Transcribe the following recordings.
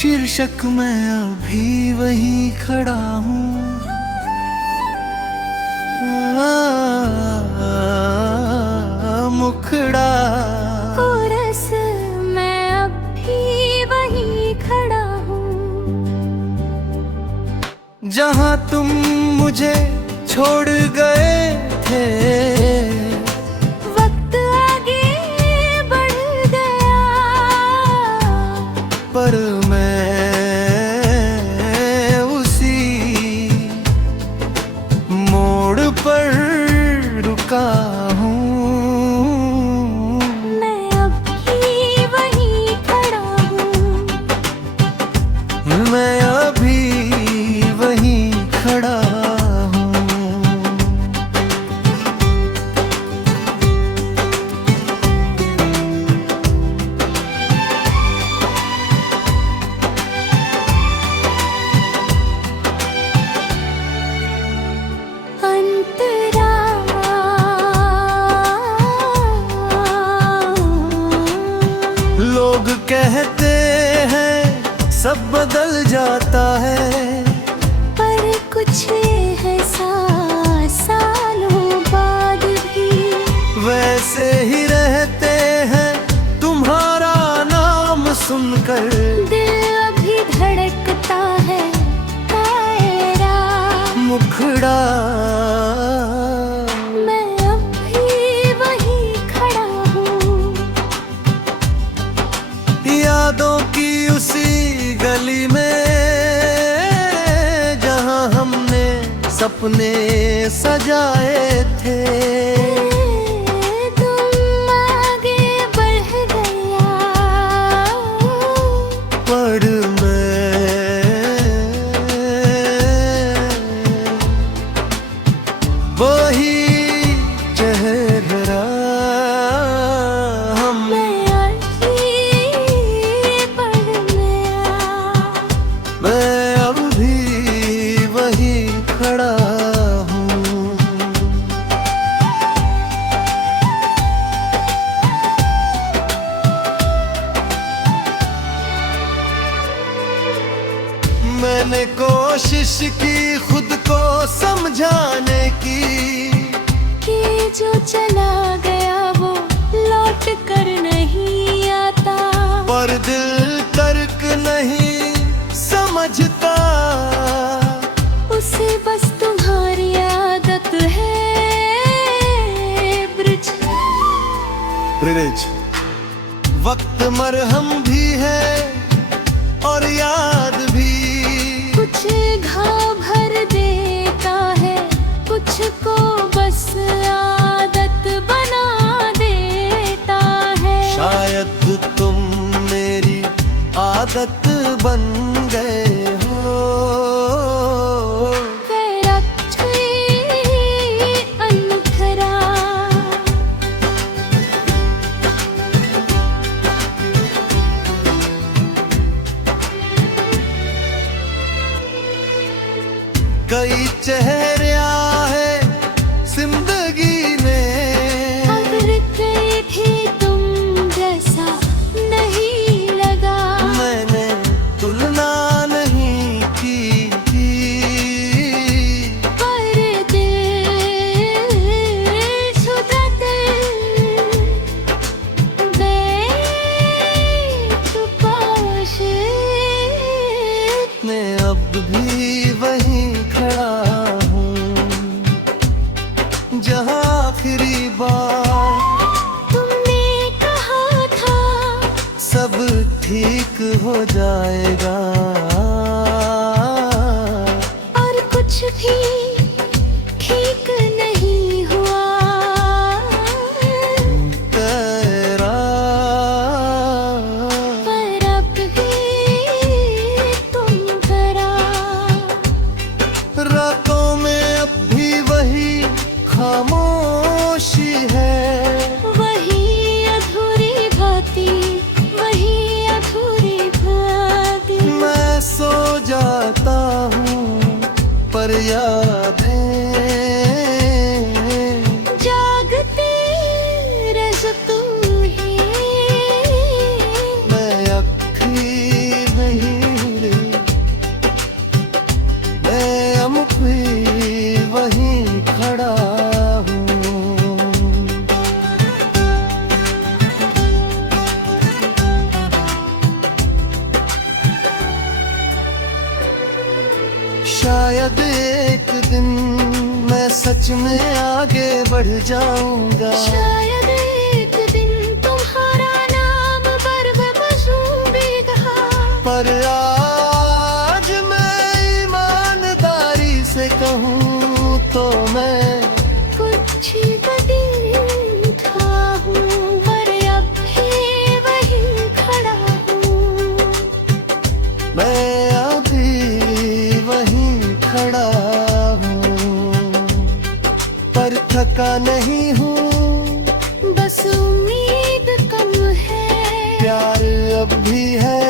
शीर्षक मैं अभी वही खड़ा हूँ। मुखड़ा कोरस मैं अब भी वहीं खड़ा हूँ। जहाँ तुम मुझे छोड़ गए थे, वक्त आगे बढ़ गया, पर मैं उसी मोड़ पर रुका हूँ। मैं अब भी वहीं खड़ा हूँ। मैं अभी वहीं खड़ा हूँ। अंतरा लोग कहते हैं सब बदल जाता है, पर कुछ एहसास सालों बाद भी वैसे ही रहते हैं। तुम्हारा नाम सुनकर दिल अभी धड़कता है तेरा। मुखड़ा मैं अब भी वहीं खड़ा हूँ। यादों की उसी गली में जहाँ हमने सपने सजाए थे। तुम आगे बढ़ गया, पर मैं वही चेहरा, मैं आगे बढ़ गया। मैं अब भी वही खड़ा हूँ। मैंने कोशिश की खुद को समझाने की, कि जो चला गया वो लौट कर नहीं आता। पर दिल तर्क नहीं समझता। उसे बस तुम्हारी आदत है ब्रिज। वक्त मरहम भी है और याद भी। कुछ घाव भर देता है, कुछ को बस आदत बना देता है। शायद तुम मेरी आदत बन गए हो। अंतरा कई चेहरे है जिंदगी में, अगर कहीं भी तुम जैसा नहीं लगा। मैंने तुलना नहीं की, पर दिल छुटा बेतुपाश। मैं अब भी वहीं खड़ा हूँ जहाँ आखिरी बार तुमने कहा था सब ठीक हो जाएगा, और कुछ भी ठीक नहीं हुआ। तेरा पर अब भी तुम डरा। रातों में अब भी वही खामोशी है। वही अधूरी भाती, वही अधूरी भाती। मैं सो जाता हूँ पर यादें जागते रह तू ही। मैं अखी नहीं सच में आगे बढ़ जाऊंगा। शायद एक दिन तुम्हारा नाम पर बसूंगी कहा, पर आज मैं ईमानदारी से कहूँ तो मैं कुछ कठिन था हूँ, पर अब भी वहीं खड़ा हूँ। मैं अभी वहीं खड़ा हूँ, पर थका नहीं हूँ। बस उम्मीद कम है, प्यार अब भी है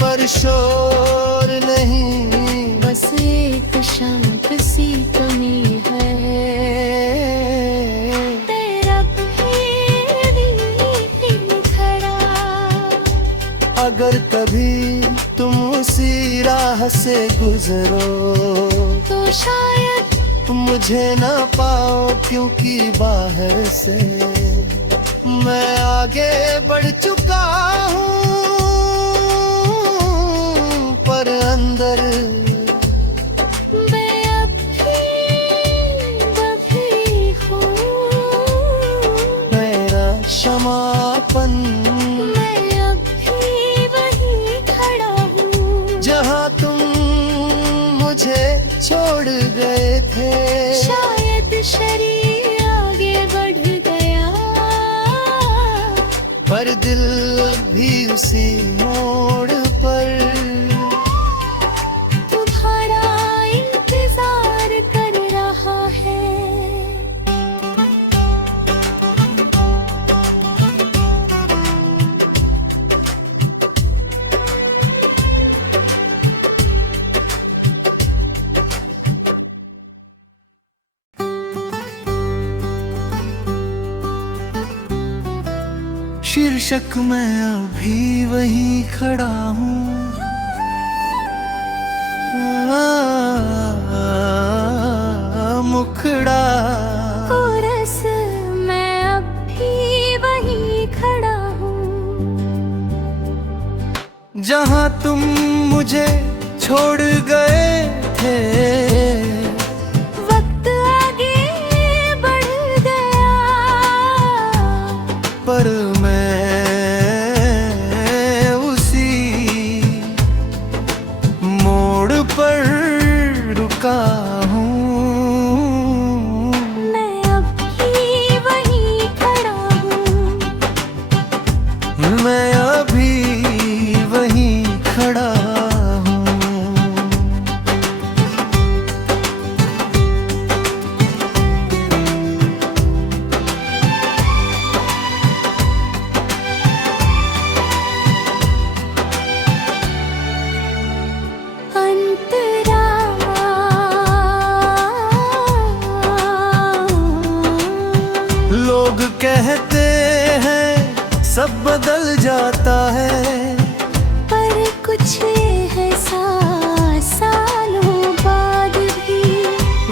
पर शोर नहीं। बस एक शांत सी कमी है, तेरा भी खड़ा। अगर कभी तुम उसी राह से गुजरो तो शायद मुझे ना पाओ, क्योंकि बाहर से मैं आगे बढ़ चुका हूँ, पर अंदर मैं अब भी हूँ। मेरा क्षमापन, मैं अब भी वहीं खड़ा हूँ, जहाँ तुम मुझे छोड़ गए थे। शायद शरीर आगे बढ़ गया, पर दिल भी उसी मोड़ पर तुम्हारा इंतजार कर रहा है। शीर्षक मैं अभी वहीं खड़ा हूँ। मुखड़ा कोरस मैं अब भी वहीं खड़ा हूँ, जहाँ तुम मुझे छोड़ गए थे। वक्त आगे बढ़ गया, पर मैं उसी मोड़ पर रुका हूँ। मैं अब भी वहीं खड़ा हूँ, मैं अभी वहीं खड़ा हूँ। अंतरा लोग कहते हैं सब बदल जाता है, पर कुछ ऐसा सालों बाद भी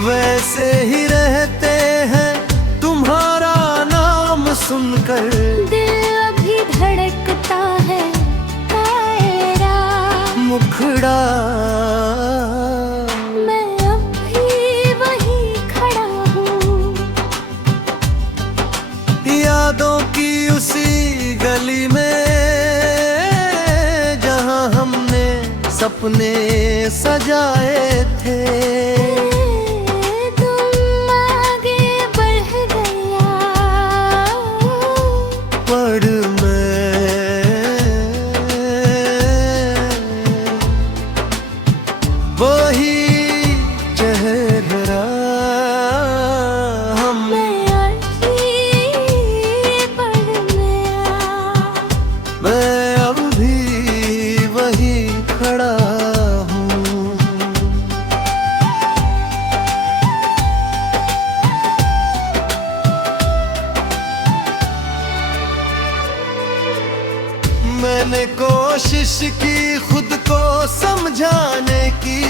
वैसे ही रहते हैं तुम्हारा नाम सुनकर। दिल अभी धड़कता है तेरा, मुखड़ा मैं अब भी वहीं खड़ा हूँ, यादों की उसी गली में जहाँ हमने सपने सजाए थे। तुम आगे बढ़ गया, पर मैं वही चेहरा हम मैं आगे बढ़ गया। मैं अब भी वहीं खड़ा हूँ। मैंने कोशिश की खुद को समझाने की,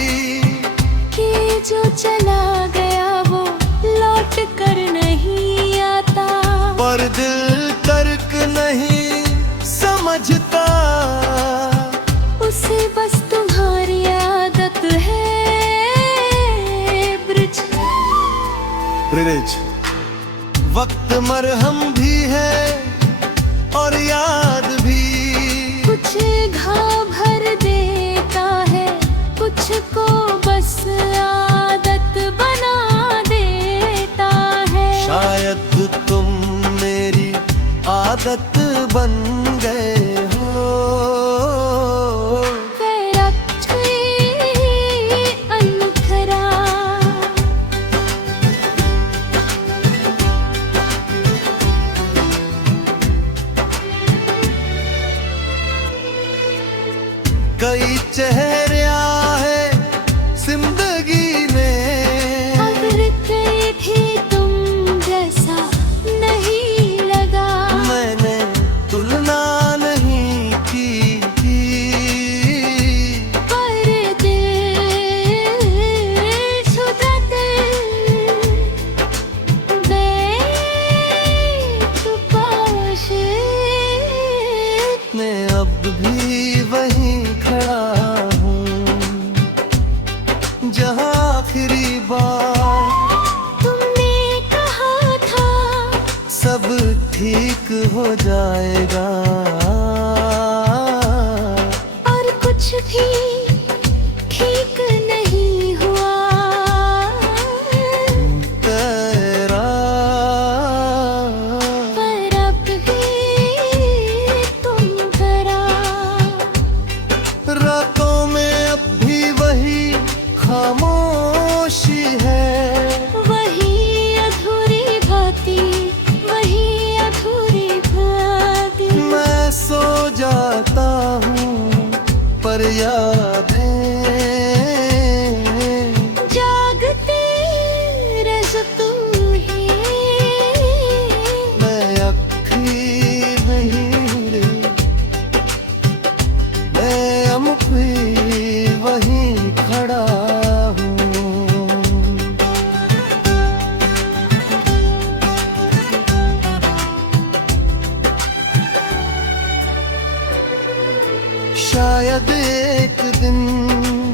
कि जो चला गया वो लौट कर नहीं आता, पर दिल तर्क नहीं समझता। उसे बस तुम्हारी आदत है ब्रिज रिरिज। वक्त मरहम भी है और याद भी, कुछ घाव भर देता है, कुछ को बस आदत बना देता है। शायद तुम मेरी आदत बन गए हो। कई चेहरे है जिंदगी में, अगर कहीं भी तुम जैसा नहीं लगा, मैंने तुलना नहीं की, पर दिल शुदा मैं अब भी वहीं खड़ा हूँ जहाँ आखिरी बार तुमने कहा था सब ठीक हो जाएगा, और कुछ भी ठीक नहीं हुआ। तेरा पर अब भी तुम करा, रातों में अब भी वही खामोशी है, वही अधूरी बाती, वही अधूरी बाती। मैं सो जाता हूँ पर यादें जागते रह तू ही, मैं अखी नहीं रे, मैं अब भी वहीं खड़ा हूँ। शायद एक दिन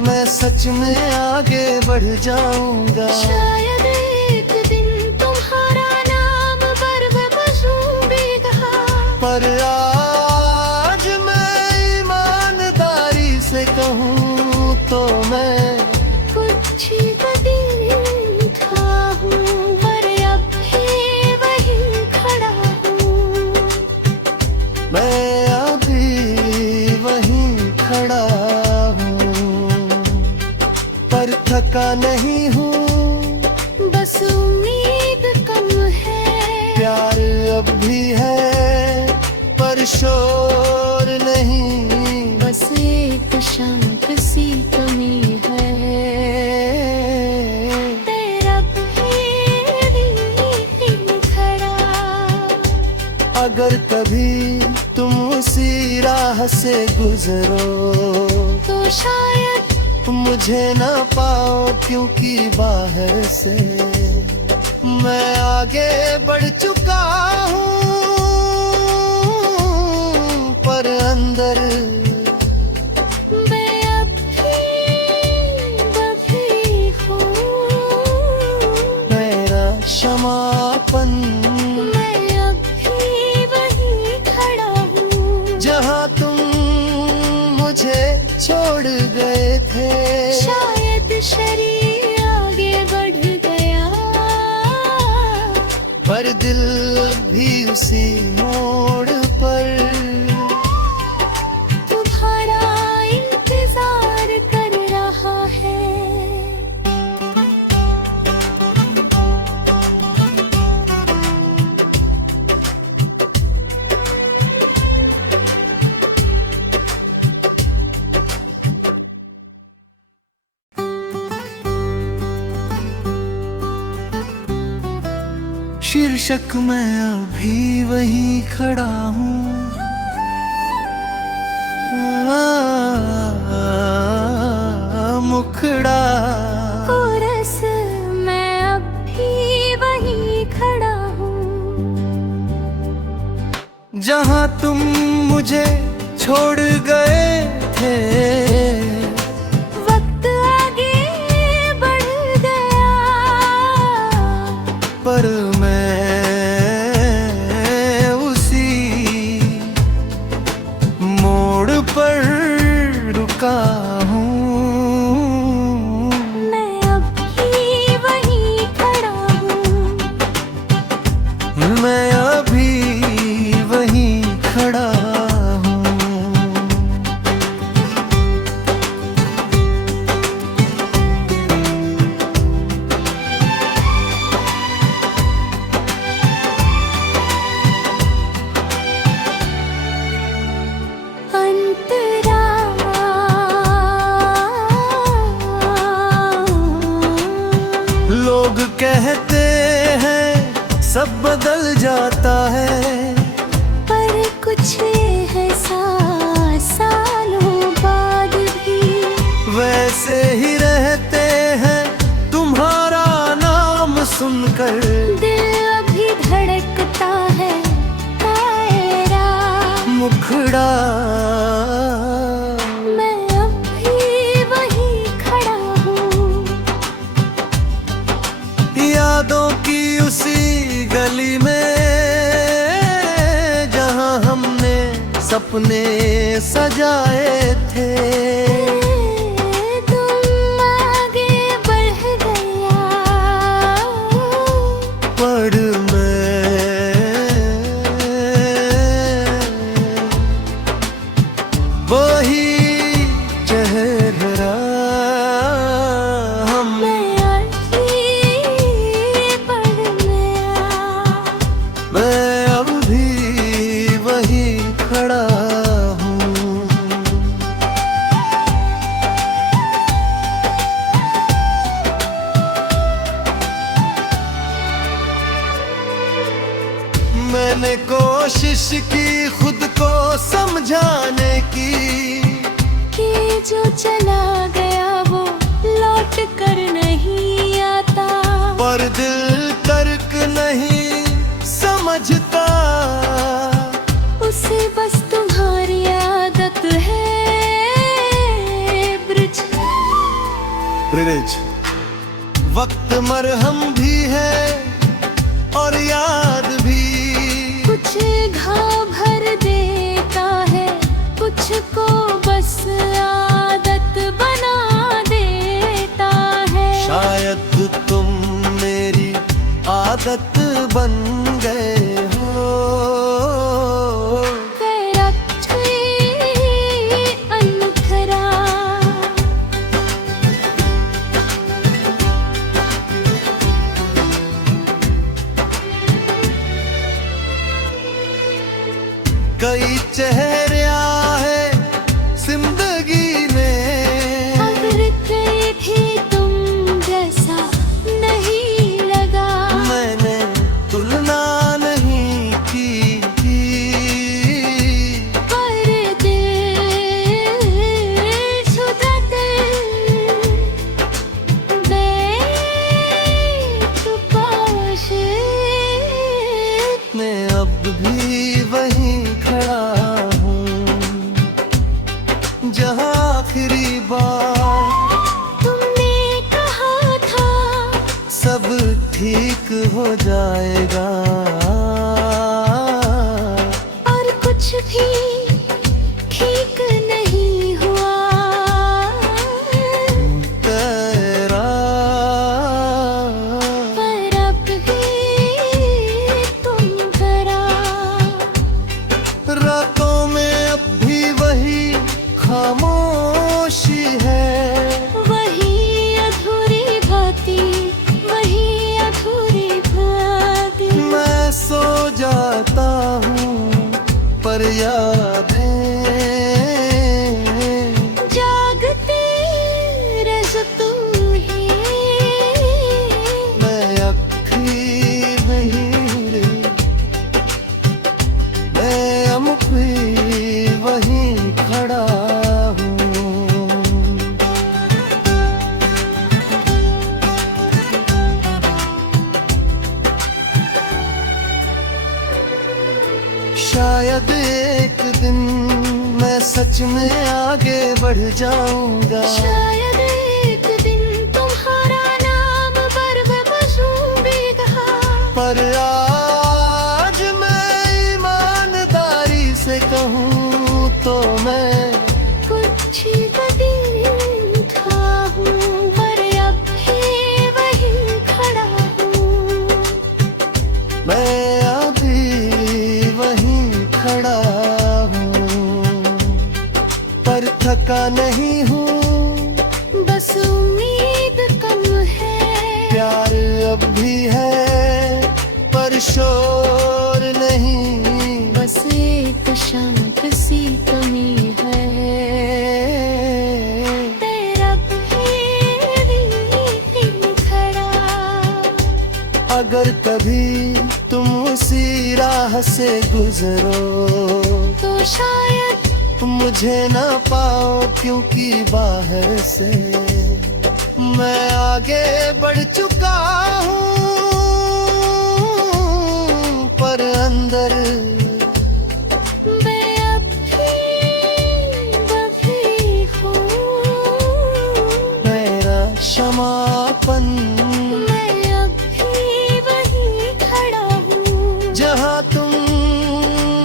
मैं सच में आगे बढ़ जाऊंगा, शायद एक दिन तुम्हारा नाम बरबसूंगा, पर आज मैं ईमानदारी से कहूँ तो मैं कुछ बदल था हूँ, पर अब भी वहीं खड़ा हूँ। मैं अभी वहीं खड़ा हूँ, पर थका नहीं हूँ, बस उम्मीद कम है, प्यार अब भी है पर शोर नहीं, बस एक शांत सी कमी है। तेरा भी खड़ा, अगर कभी तुम उसी राह से गुजरो तो शायद मुझे न पाओ, क्योंकि बाहर से मैं आगे बढ़ चुका हूँ, पर अंदर मैं अब भी बभी हूँ। मेरा क्षमापन मैं अब भी वहीं खड़ा हूँ जहाँ तुम मुझे छोड़ गए थे। शायद शरीर आगे बढ़ गया, पर दिल भी उसी मोड़ पर तुम्हारा इंतजार कर रहा है। शीर्षक मैं अभी वहीं खड़ा हूँ, मुखड़ा कोरस मैं अब भी वहीं खड़ा हूँ जहाँ तुम मुझे छोड़ गए थे। वक्त आगे बढ़ गया, रहते हैं सब बदल जाता है, पर कुछ एहसास सालों बाद भी वैसे ही रहते हैं तुम्हारा नाम सुनकर। दिल अभी धड़कता है तेरा मुखड़ा मैं अब भी वहीं खड़ा हूँ, यादों की उसी गली में जहां हमने सपने सजाए थे। तुम आगे बढ़ गया पर मैं वही चेहरा हम मैं आगे बढ़ गया। मैं अब भी वही खड़ा हूँ। मैंने कोशिश की खुद को समझाने की, कि जो चला गया वो लौट कर नहीं आता, पर दिल तर्क नहीं समझता। उसे बस तुम्हारी आदत है ब्रिज। वक्त मरहम भी है और याद भी, कुछ घाव भर देता है, कुछ को बस आदत बना देता है। शायद तुम मेरी आदत बन गए हो। तेरा अनथरा कई चेहरे है जिंदगी में, अगर भी तुम जैसा नहीं लगा, मैंने तुलना नहीं की, पर दिल शुदा दिल बेतुकाश मैं अब भी वहीं खड़ा हूँ जहाँ आखिरी बार तुमने कहा था सब ठीक हो जाएगा, और कुछ भी ठीक नहीं हुआ। तेरा पर अब भी तुम डरा, रातों में अब भी वही खामोशी है, वही अधूरी बाती, वही अधूरी बाती। मैं सो जाता हूँ पर यादें जागते रह तू ही, मैं अखी नहीं रही, मैं अब भी वहीं खड़ा हूँ। शायद एक दिन मैं सच में आगे बढ़ जाऊंगा, शायद एक दिन तुम्हारा नाम पर मैं बसूंगा, पर आज मैं ईमानदारी से कहूँ तो मैं कुछ दिन था हूँ, पर अब भी वहीं खड़ा हूँ। मैं अभी वहीं खड़ा हूँ, पर थका नहीं हूँ, बस उम्मीद कम है, प्यार अब भी है पर शोर नहीं, बस एक शांत सी कमी है। तेरा भी खड़ा अगर कभी तुम उसी राह से गुजरो तो शायद मुझे ना पाओ, क्योंकि बाहर से मैं आगे बढ़ चुका हूँ, पर अंदर मैं अब भी वही हूँ। मेरा क्षमापन, मैं अब भी वही खड़ा हूँ। जहाँ तुम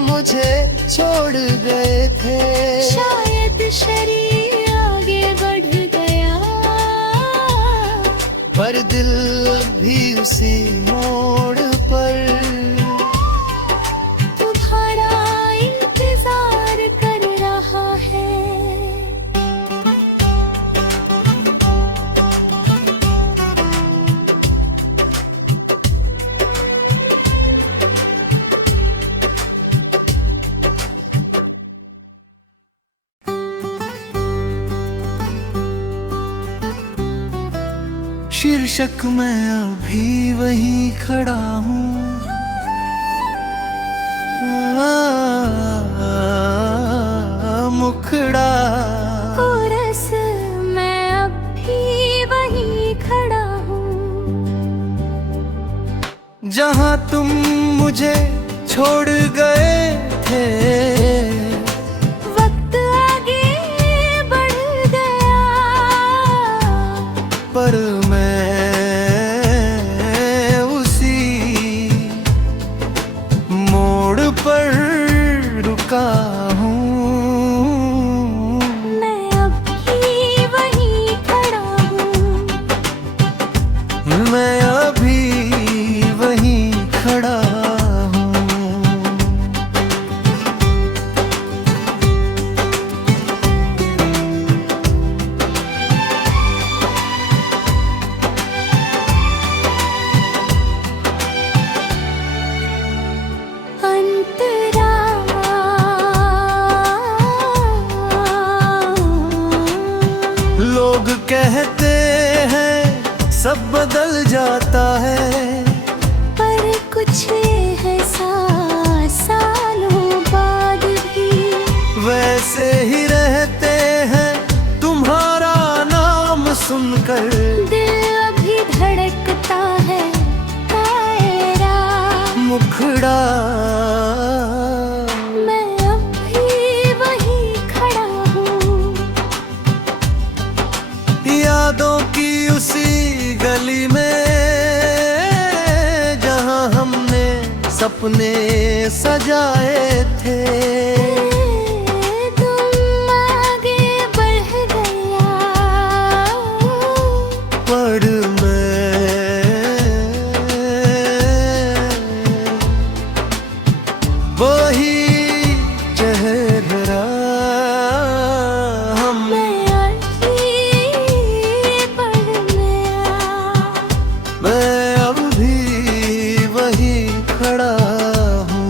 मुझे छोड़ गए थे, शायद शरीर आगे बढ़ गया, पर दिल भी उसी मोड़ पर तुम्हारा इंतजार कर रहा है। शीर्षक मैं अभी वही खड़ा हूँ, मुखड़ा कोरस मैं अब भी वही खड़ा हूँ। जहाँ तुम मुझे छोड़ गए थे, वक्त आगे बढ़ गया, पर मैं उसी मोड़ पर रुका हूँ। मैं अब भी वही खड़ा हूँ। मैं अभी वही खड़ा हूँ। अंतरा लोग कहते हैं सब बदल जाता है, पर कुछ ऐसा सालों बाद भी वैसे ही रहते हैं तुम्हारा नाम सुनकर। दिल अभी धड़कता है तेरा। मुखड़ा मैं अब भी वही खड़ा हूँ। यादों की उसी गली में जहाँ हमने सपने सजाए थे, तुम आगे बढ़ गया, पर मैं वही चेहरा हम मैं अभी बढ़ गया। मैं अब भी वही खड़ा हूँ।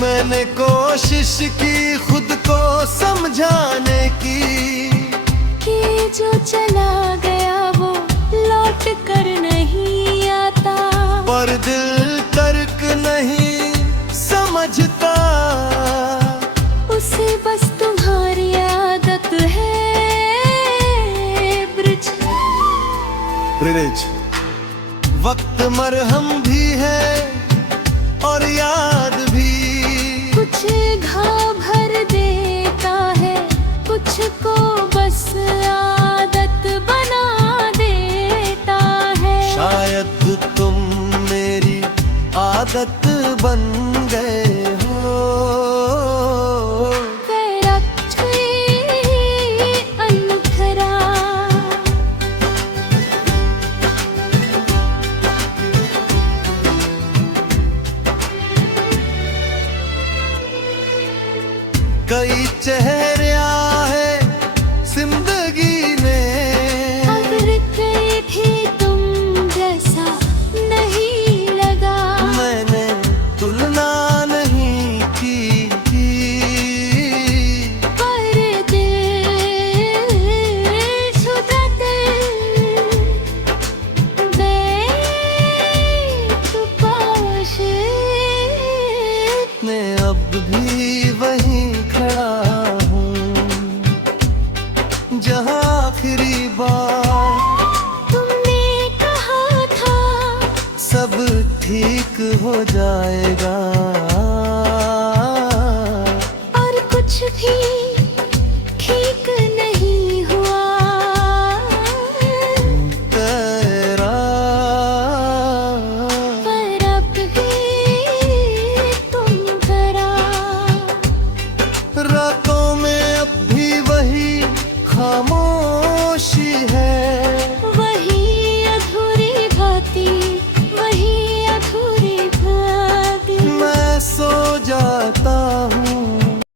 मैंने कोशिश की खुद को समझाने की, कि जो चला गया वो लौट कर नहीं आता, पर दिल तर्क नहीं समझता। उसे बस तुम्हारी आदत है ब्रिज। वक्त मरहम भी है और याद भी, कुछ घाव भर देता है, कुछ को बस आदत बना देता है। शायद तुम मेरी आदत बन गए हो। अंतरा कई चेहरे है जिंदगी में, अगर कभी तुम जैसा नहीं लगा, मैंने तुलना जहाँ आखिरी बार तुमने कहा था सब ठीक हो जाएगा, और कुछ भी ठीक नहीं हुआ। तेरा पर अब भी तुम डरा। रातों में अब भी वही खामोशी है,